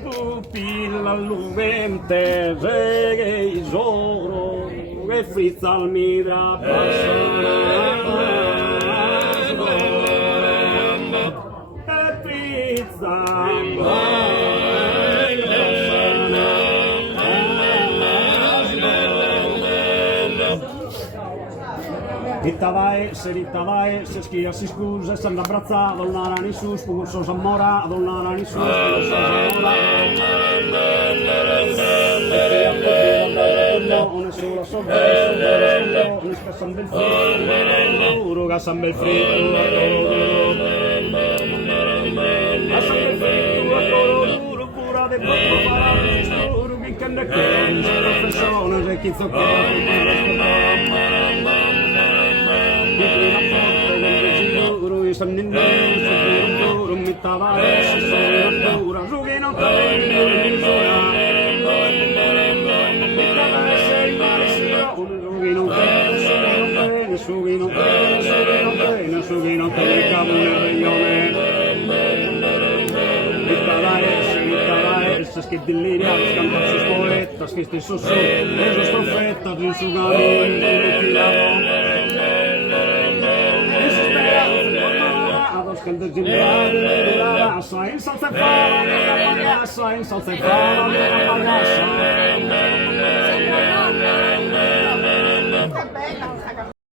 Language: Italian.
pupilla all'uvente, reghe isoro, e frizza al midra, e frizza. Ritavai, se schia si scusa, se abbraccia, donna in su, spulso s'ammora, donna in su, spulso s'ammora. Una sola sorpresa, una spessa un bel fritto, ruga san bel fritto, a san bel fritto, a coloro, pura de quattro paradiso, rugin canne con, professione, se chi zocco, che deliria, scampa sus poetas, que estes osos, esos profetas, en su camino, cantes in la sai salsa fara, sai salsa fara,